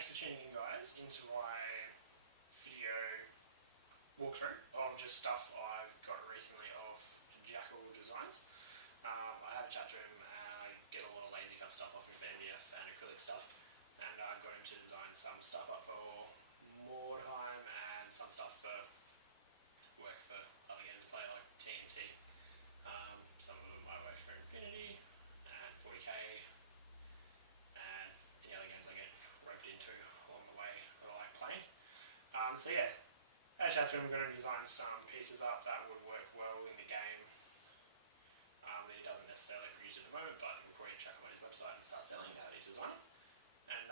thanks for tuning in, guys, into my video walkthrough of just stuff I've got recently off Jackal Designs. I had a chat to him and I get a lot of lazy cut stuff off with MDF and acrylic stuff, and I got him to design some stuff up for Mordheim and some stuff for work for other games I play like TNT. Some of them I work for Infinity and 40k and any other games I get roped into along the way that I like playing. So yeah, I chat to him, going to design some pieces up that would work well in the game that he doesn't necessarily produce at the moment, but he'll probably check on his website and start selling how he's designing. And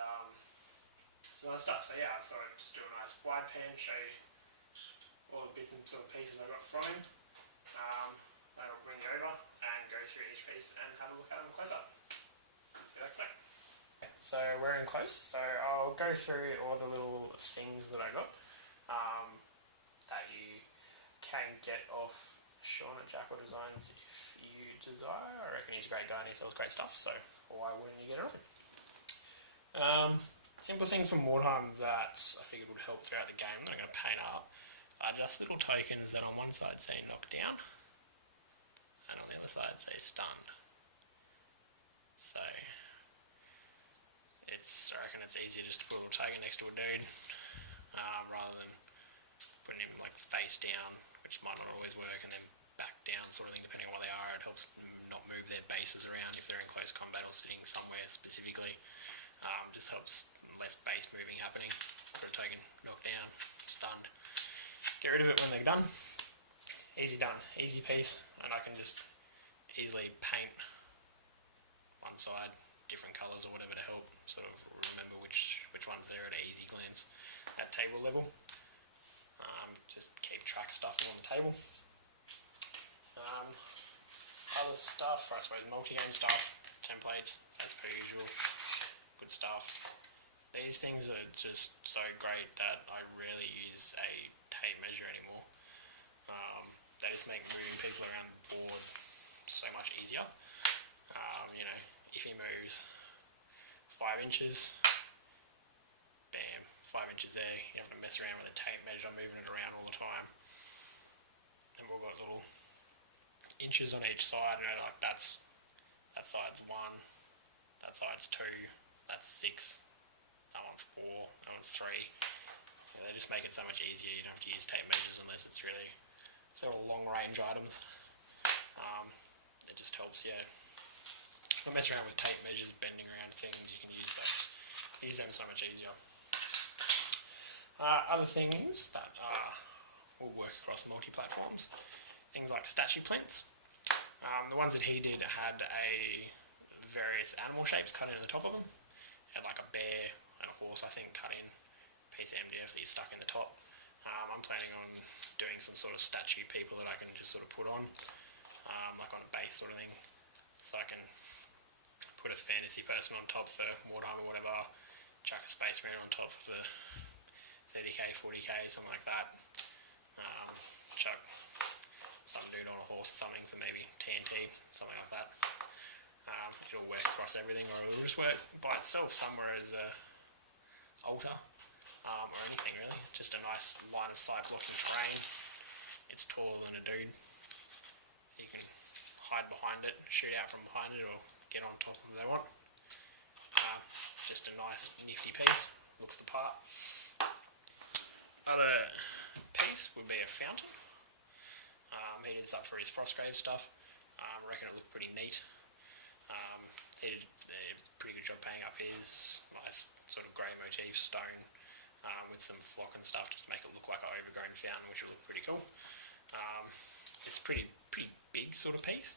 some other stuff. So yeah, I thought I'd just do a nice wide pan, show you all the bits and sort of pieces I got from him. That'll bring you over and go through each piece and have a look at them close up. See you next time. So we're in close, so I'll go through all the little things that I got that you can get off Sean at Jackal Designs if you desire. I reckon he's a great guy and he sells great stuff, so why wouldn't you get it off him? Simple things from Mordheim that I figured would help throughout the game that I'm going to paint up are just little tokens that on one side say knocked down and on the other side say stunned. So I reckon it's easier just to put a little token next to a dude rather than putting him like face down, which might not always work, and then back down sort of thing depending on what they are. It helps not move their bases around if they're in close combat or sitting somewhere specifically. Just helps less base moving happening. Put a token knocked down, stunned. Get rid of it when they're done. Easy done, easy piece, and I can just easily paint one side different colours or whatever to help sort of remember which one's there at an easy glance at table level. Just keep track stuff on the table. Other stuff, I suppose multi-game stuff, templates, as per usual, good stuff. These things are just so great that I rarely use a tape measure anymore. They just make moving people around the board so much easier. You know, if he moves 5 inches, bam, 5 inches there. You don't have to mess around with a tape measure, moving it around all the time. And we've got little inches on each side, you know, like that side's 1, that side's 2, that's 6, that one's 4, that one's 3. Yeah, they just make it so much easier. You don't have to use tape measures unless it's really sort of long range items. It just helps, yeah. Don't mess around with tape measures, bending around things. You can use those. Use them so much easier. Other things that will work across multi-platforms, things like statue plinths. The ones that he did had various animal shapes cut in the top of them. Had like a bear and a horse, I think, cut in. A piece of MDF that you stuck in the top. I'm planning on doing some sort of statue people that I can just sort of put on, like on a base sort of thing. So I can put a fantasy person on top for Mordheim or whatever, chuck a Space Marine on top for the 30k, 40k, something like that. Chuck some dude on a horse or something for maybe TNT, something like that. It'll work across everything, or it'll just work by itself somewhere as a altar, or anything really. Just a nice line of sight blocking terrain. It's taller than a dude. You can hide behind it, shoot out from behind it, or get on top if they want. Just a nice nifty piece, looks the part. Other piece would be a fountain. He did this up for his Frostgrave stuff. I reckon it looked pretty neat. He did a pretty good job painting up his nice sort of grey motif stone with some flock and stuff just to make it look like an overgrown fountain, which would look pretty cool. It's a pretty big sort of piece.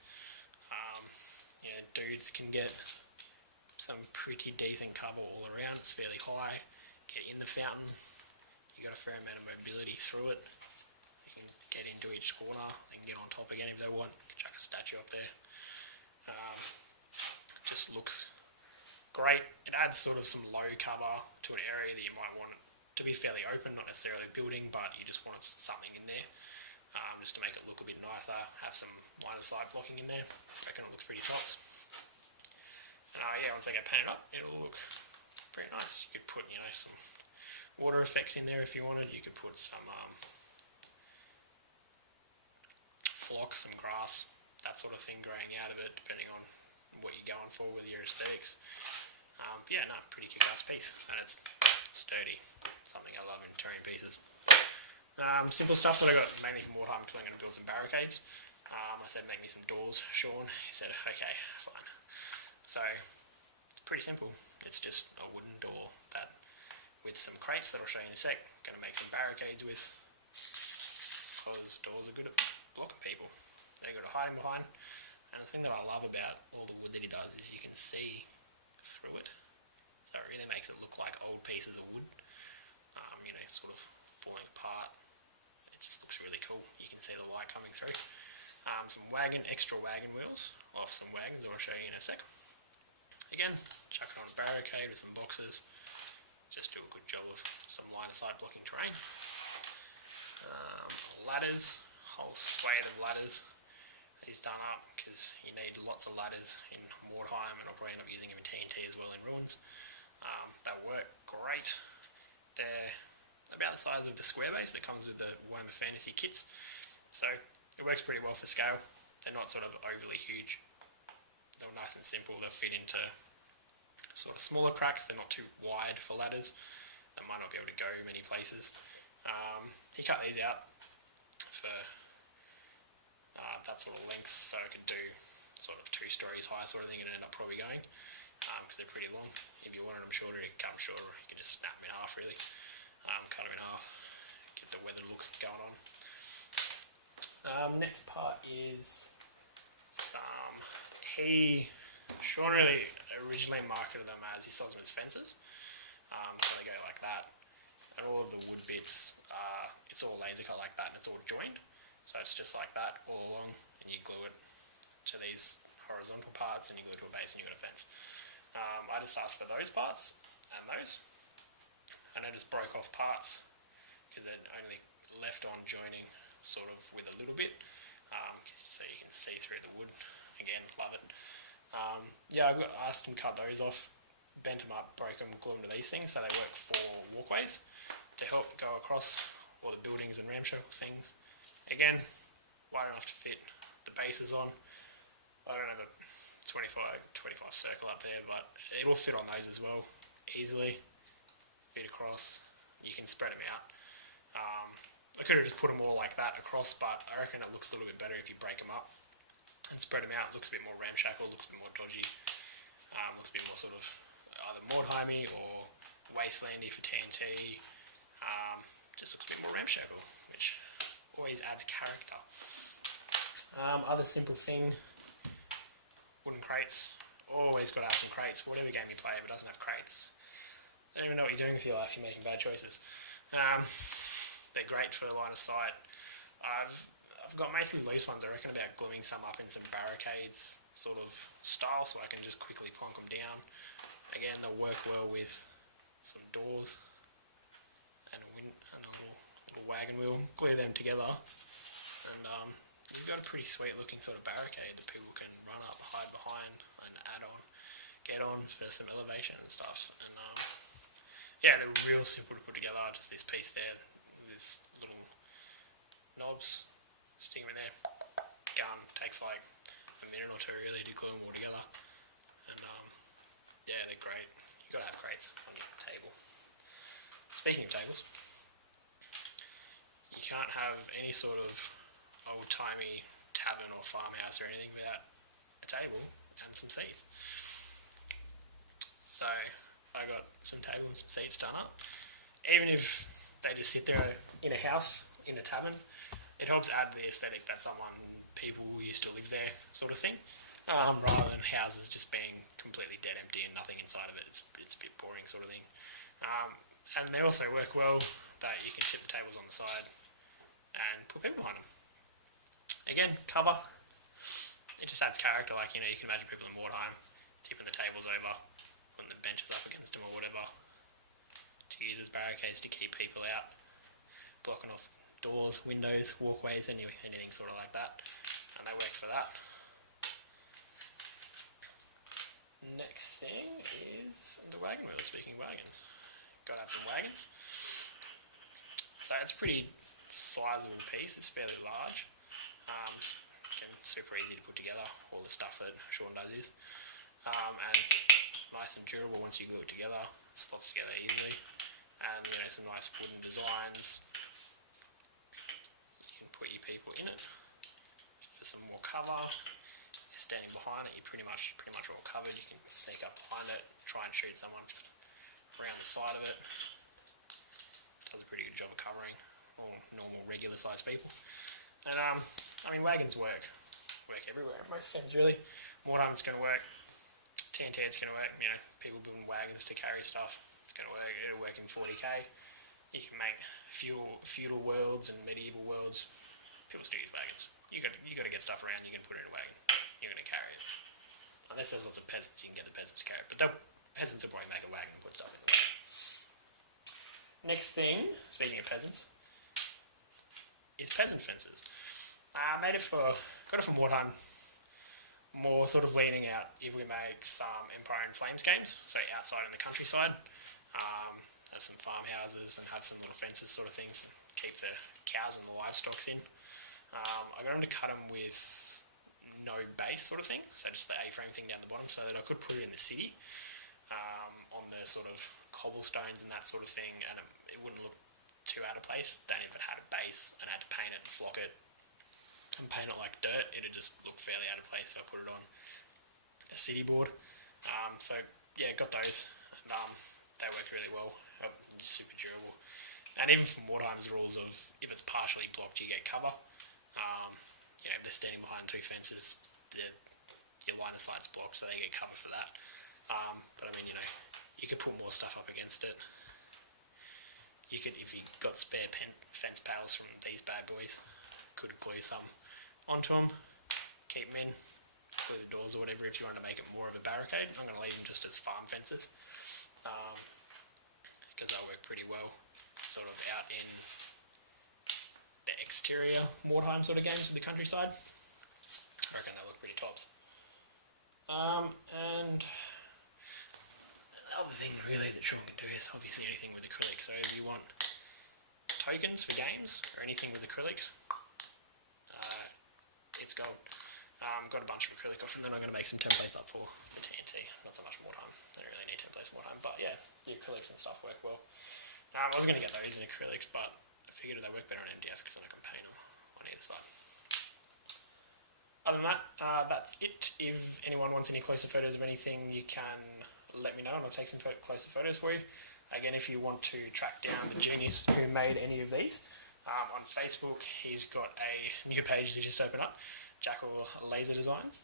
Yeah, dudes can get some pretty decent cover all around. It's fairly high. Get in the fountain. You got a fair amount of mobility through it. They can get into each corner. They can get on top again if they want. You can chuck a statue up there. Just looks great. It adds sort of some low cover to an area that you might want it to be fairly open, not necessarily a building, but you just want something in there. Just to make it look a bit nicer, have some line of sight blocking in there. I reckon it looks pretty tops. Yeah, once I get painted up, it'll look pretty nice. You could put, some water effects in there if you wanted. You could put some flock, some grass, that sort of thing growing out of it, depending on what you're going for with your aesthetics. Pretty kick-ass piece, and it's sturdy. Something I love in terrain pieces. Simple stuff that I got mainly from Wartime because I'm going to build some barricades. I said make me some doors, Sean. He said okay, fine. So it's pretty simple. It's just a wooden door that, with some crates that I'll show you in a sec, going to make some barricades with, because doors are good at blocking people. They're good at hiding behind. And the thing that I love about all the wood that he does is you can see through it. So it really makes it look like old pieces of wood, sort of falling apart. It just looks really cool. You can see the light coming through. Some extra wagon wheels off some wagons I'll show you in a sec. Again, chuck it on a barricade with some boxes. Just do a good job of some line of sight blocking terrain. Ladders, whole swathe of ladders that he's done up because you need lots of ladders in Mordheim, and I'll probably end up using them in TNT as well in Ruins. They work great. They're about the size of the square base that comes with the Warhammer Fantasy kits, so it works pretty well for scale. They're not sort of overly huge. They're nice and simple. They'll fit into sort of smaller cracks. They're not too wide for ladders. They might not be able to go many places. He cut these out for that sort of length, so I could do sort of 2 stories high sort of thing, and end up probably going because they're pretty long. If you wanted them shorter, you can cut them shorter. You can just snap them in half really. Cut them in half, get the weather look going on. Next part is Sean really originally marketed them as, he sells them as fences. So they go like that, and all of the wood bits, it's all laser cut like that, and it's all joined. So it's just like that all along, and you glue it to these horizontal parts, and you glue it to a base, and you've got a fence. I just asked for those parts and those. And I just broke off parts because they're only left on joining sort of with a little bit, so you can see through the wood. Again, love it. I asked them to cut those off, bent them up, broke them, glue them to these things so they work for walkways to help go across all the buildings and ramshackle things. Again, wide enough to fit the bases on. I don't have a 25 circle up there, but it will fit on those as well easily. Fit across, you can spread them out. I could have just put them all like that across, but I reckon it looks a little bit better if you break them up and spread them out. It looks a bit more ramshackle, looks a bit more dodgy, looks a bit more sort of either Mordheimy or wastelandy for TNT. Just looks a bit more ramshackle, which always adds character. Other simple thing, wooden crates. Always got to have some crates. Whatever game you play, if it doesn't have crates, I don't even know what you're doing with your life. You're making bad choices. They're great for line of sight. I've got mostly loose ones. I reckon about gluing some up in some barricades sort of style, so I can just quickly plonk them down. Again, they'll work well with some doors and a little wagon wheel. Glue them together, and you've got a pretty sweet looking sort of barricade that people can run up, hide behind, and add on, get on for some elevation and stuff. And they're real simple to put together. Just this piece there with little knobs, stick them in there. Gun takes like a minute or two really to glue them all together. And they're great. You've got to have crates on your table. Speaking of tables, you can't have any sort of old-timey tavern or farmhouse or anything without a table and some seats. So I got some tables and some seats done up. Even if they just sit there in a house, in a tavern, it helps add the aesthetic that people used to live there sort of thing, rather than houses just being completely dead empty and nothing inside of it. It's a bit boring sort of thing. And they also work well that you can tip the tables on the side and put people behind them. Again, cover. It just adds character. Like, you can imagine people in Mordheim tipping the tables over, putting the benches up against them or whatever, to use as barricades to keep people out, blocking off doors, windows, walkways, anything sort of like that. And they work for that. Next thing is the wagon wheel. Speaking of wagons, got to have some wagons. So it's a pretty sizable piece. It's fairly large. Again, super easy to put together. All the stuff that Sean does is, and nice and durable once you glue it together. It slots together easily, and some nice wooden designs. You can put your people in it for some more cover. You're standing behind it, you're pretty much all covered. You can sneak up behind it, try and shoot someone around the side of it. Does a pretty good job of covering all normal, regular sized people. And wagons work everywhere in most games really. Wartime's going to work. TNT's going to work. People building wagons to carry stuff. It's going to work. It'll work in 40k. You can make feudal worlds and medieval worlds. People still use wagons. You got to get stuff around. You can put it in a wagon. You're going to carry it. Unless there's lots of peasants, you can get the peasants to carry it. But the peasants will probably make a wagon and put stuff in the wagon. Next thing, speaking of peasants, is peasant fences. Got it from Wartime. More sort of leaning out if we make some Empire in Flames games, so outside in the countryside, have some farmhouses and have some little fences sort of things, keep the cows and the livestock in. I got them to cut them with no base sort of thing, so just the A-frame thing down the bottom, so that I could put it in the city on the sort of cobblestones and that sort of thing, and it wouldn't look too out of place. Then if it had a base and I had to paint it and flock it and paint it like dirt, it'd just look fairly out of place if I put it on a city board. So yeah, got those, and they work really well. Super durable, and even from Wartime's rules of if it's partially blocked, you get cover. If they're standing behind two fences, your line of sight's blocked, so they get cover for that. But you could put more stuff up against it. You could, if you got spare fence panels from these bad boys, could glue some onto them, keep them in, glue the doors or whatever if you want to make it more of a barricade. I'm going to leave them just as farm fences, because they'll work pretty well sort of out in the exterior Wartime sort of games with the countryside. I reckon they look pretty tops. And the other thing really that Sean can do is obviously anything with acrylic. So if you want tokens for games or anything with acrylics, it's gold. Got a bunch of acrylic off, and then I'm going to make some templates up for the TNT. Not so much Wartime. I don't really need templates in Wartime, but yeah, the acrylics and stuff work well. I was going to get those in acrylics, but I figured they work better on MDF because then I can paint them on either side. Other than that, that's it. If anyone wants any closer photos of anything, you can let me know and I'll take some closer photos for you. Again, if you want to track down the genius who made any of these, on Facebook he's got a new page that just opened up, Jackal Laser Designs,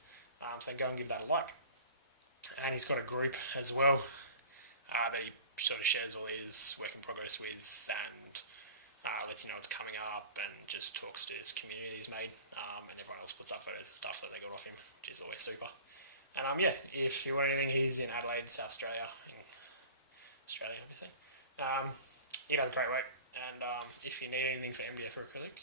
so go and give that a like. And he's got a group as well that he sort of shares all his work in progress with, and lets you know what's coming up, and just talks to his community that he's made, and everyone else puts up photos and stuff that they got off him, which is always super. And yeah, if you want anything, he's in Adelaide, South Australia, obviously. He does great work, and if you need anything for MDF or acrylic,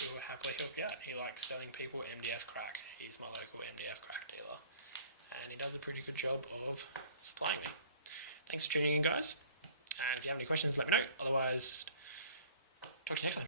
he will happily help you out. He likes selling people MDF crack. He's my local MDF crack dealer, and he does a pretty good job of supplying me. Thanks for tuning in, guys, and if you have any questions, let me know. Otherwise, talk to you next time.